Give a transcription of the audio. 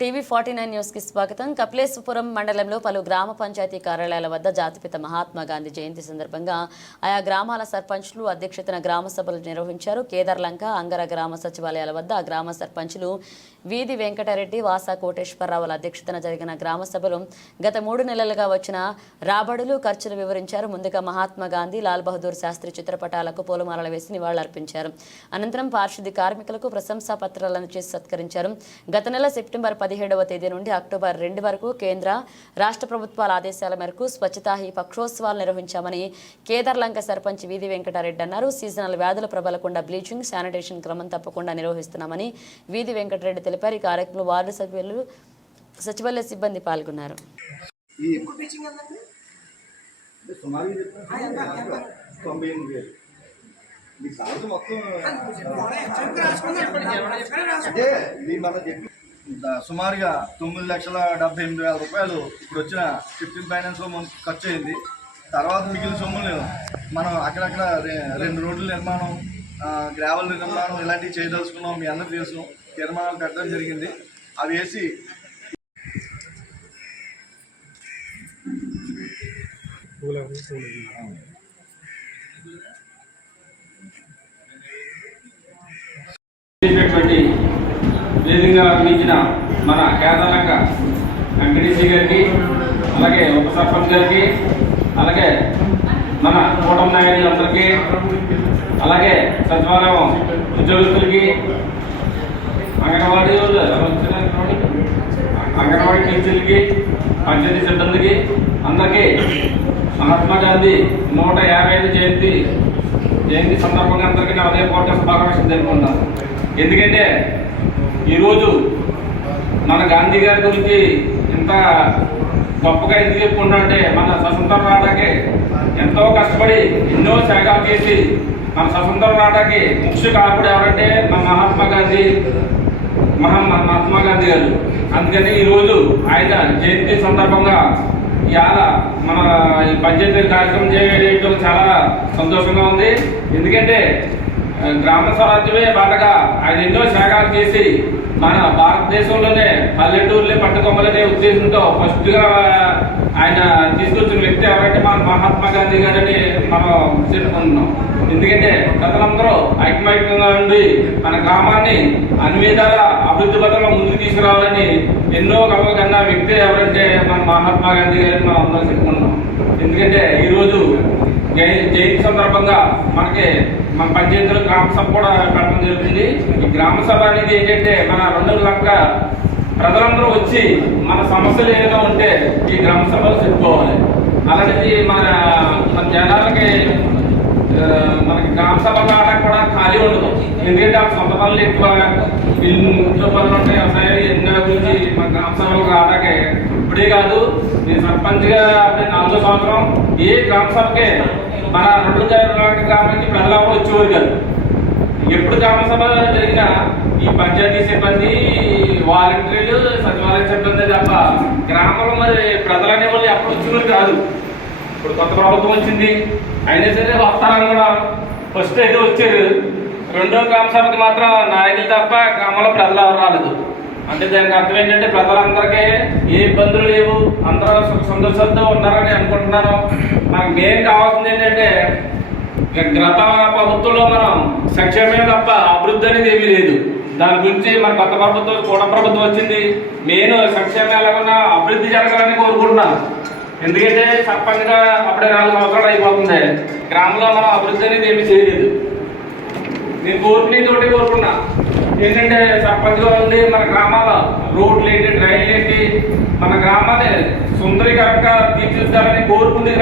టీవీ49 news కి స్వాగతం. కపిలేశ్వరం మండలంలో పలు గ్రామ పంచాయతీ కార్యాలయాల వద్ద జాతిపిత మహాత్మా గాంధీ జయంతి సందర్భంగా ఆయా గ్రామాల సర్పంచులు అధ్యక్షతన గ్రామ సభలు నిర్వహించారు. కేదార్లంక, అంగర గ్రామ సచివాలయాల వద్ద గ్రామ సర్పంచులు వీధి వెంకటరెడ్డి, వాసా కోటేశ్వరరావుల అధ్యక్షతన జరిగిన గ్రామ సభలు గత 3 నెలలుగా వచ్చిన రాబడులు, ఖర్చులు వివరించారు. ముందుగా మహాత్మా గాంధీ, లాల్ బహదూర్ శాస్త్రి చిత్రపటాలకు పూలమాలలు వేసి నివాళులర్పించారు. అనంతరం పారిశుద్ధ్య కార్మికులకు ప్రశంసా పత్రాలను చేసి సత్కరించారు. గత నెల సెప్టెంబర్ 17వ తేదీ నుండి అక్టోబర్ 2 వరకు కేంద్ర, రాష్ట్ర ప్రభుత్వాల ఆదేశాల మేరకు స్వచ్ఛతా హీ పక్షోత్సవాలు నిర్వహించామని కేదార్లంక సర్పంచ్ వీధి వెంకటరెడ్డి అన్నారు. సీజనల్ వ్యాధులు ప్రబలకుండా బ్లీచింగ్, శానిటేషన్ క్రమం తప్పకుండా నిర్వహిస్తున్నామని వీధి వెంకటరెడ్డి తెలిపారు. ఈ కార్యక్రమంలో వార్డు సభ్యులు, సచివాలయ సిబ్బంది పాల్గొన్నారు. సుమారుగా 9,78,000 రూపాయలు ఇప్పుడు వచ్చిన షిఫ్టింగ్ ఫైనాన్స్లో మనకు ఖర్చు అయింది. తర్వాత మిగిలిన సొమ్ములు మనం అక్కడక్కడ 2 రోడ్ల నిర్మాణం, గ్రావెల్ నిర్మాణం ఇలాంటివి చేయదలుచుకున్నాం. మీ అందరూ తెలుసు, తీర్మానాలు పెట్టడం జరిగింది. అవి వేసి వేదికగా అందించిన మన కేదార్లంక ఎంపీటీసీ గారికి, అలాగే ఉప సర్పంచ్ గారికి, అలాగే మన కూటమి నాయకులందరికీ, అలాగే సచివాలయం ఉద్యోగస్తులకి, అంగన్వాడీ టీచర్లకి, పంచాయతీ సిబ్బందికి అందరికీ మహాత్మా గాంధీ 155 జయంతి సందర్భంగా అందరికీ నా ఉదయపూర్వక శుభాకాంక్షలు తెలుపుకుంటాను. ఎందుకంటే ఈరోజు మన గాంధీ గారి గురించి ఇంత గొప్పగా ఎందుకు చెప్పుకుంటామంటే, మన స్వతంత్రం రావడానికి ఎంతో కష్టపడి ఎన్నో త్యాగాలు చేసి మన స్వతంత్రం రావడానికి ముఖ్య కారకుడు ఎవరంటే మన మహాత్మా గాంధీ గారు. అందుకని ఈరోజు ఆయన జయంతి సందర్భంగా ఇవాళ మన పంచాయతీ కార్యక్రమం చేయడం చాలా సంతోషంగా ఉంది. ఎందుకంటే గ్రామ స్వరాజ్యమే బాటగా ఆయన ఎన్నో త్యాగాలు చేసి మన భారతదేశంలోనే పల్లెటూరులే పట్టుకొమ్మలనే ఉద్దేశంతో ఫస్ట్గా ఆయన తీసుకొచ్చిన వ్యక్తి ఎవరంటే మన మహాత్మా గాంధీ గారని మనం చెప్పుకుంటున్నాం. ఎందుకంటే ప్రజలందరూ ఐకమత్యంగా ఉండి మన గ్రామాన్ని అన్ని విధాల అభివృద్ధి పథంలో ముందుకు తీసుకురావాలని ఎన్నో కన్నా వ్యక్తి ఎవరంటే మన మహాత్మా గాంధీ గారిని మనం అందరం చెప్పుకుంటున్నాం. ఎందుకంటే ఈరోజు జయంతి సందర్భంగా మనకి మన పంచాయతీలో గ్రామ సభ కూడా పెట్టడం జరుగుతుంది. ఈ గ్రామ సభ అనేది ఏంటంటే మన 2 లక్షల ప్రజలందరూ వచ్చి మన సమస్యలు ఏదైనా ఉంటే ఈ గ్రామ సభలో చెప్పుకోవాలి. అలాంటిది మన జనాలకి మనకి గ్రామ సభ రావడానికి కూడా ఖాళీ ఉండదు. ఎందుకంటే ఆ సొంత పనులు ఎక్కువ, ఇంట్లో పనులు ఉంటాయి, వ్యవసాయం ఎన్నో గురించి మన గ్రామ సభలకు రావడానికి. ఇప్పుడే కాదు, నేను సర్పంచ్గా 4వ సంవత్సరం ఏ గ్రామ సభకే మన 2 గ్రామాల నుంచి ప్రజలు వచ్చేవారు కాదు. ఎప్పుడు గ్రామ సభ జరిగినా ఈ పంచాయతీ సిబ్బంది, వాలంటీర్లు, సచివాలయ సిబ్బంది తప్ప గ్రామంలో మరి ప్రజలు అనే వాళ్ళు ఎప్పుడు వచ్చేవారు కాదు. ఇప్పుడు కొత్త ప్రభుత్వం వచ్చింది, అయినా సరే వస్తారని కూడా ఫస్ట్ అయితే వచ్చారు. 2వ గ్రామ సభకి మాత్రం నాయకులు తప్ప గ్రామంలో ప్రజలు ఎవరు రాలేదు. అంటే దానికి అర్థం ఏంటంటే ప్రజలందరికీ ఏ ఇబ్బందులు లేవు, అందరూ సుఖ సంతోషాలతో ఉన్నారని అనుకుంటున్నాను. మనకు మెయిన్ కావాల్సింది ఏంటంటే గత ప్రభుత్వంలో మనం సంక్షేమమే తప్ప అభివృద్ధి అనేది ఏమీ లేదు. దాని గురించి మన కొత్త ప్రభుత్వం, ప్రభుత్వం వచ్చింది. మెయిన్ సంక్షేమం ఎలాగన్నా అభివృద్ధి జరగాలని కోరుకుంటున్నాను. ఎందుకంటే సర్పంచ్గా అప్పుడే 4 సంవత్సరాలు అయిపోతుంది. గ్రామంలో మనం అభివృద్ధి అనేది ఏమీ చేయలేదు. నేను తోటి కోరుకున్నా ఏంటంటే సర్పంచ్గా ఉంది మన గ్రామాల రోడ్లు ఏంటి, డ్రైన్లు ఏంటి, మన గ్రామాన్ని సుందరీకరంగా తీర్చిదిద్దాలని కోరుకుంది.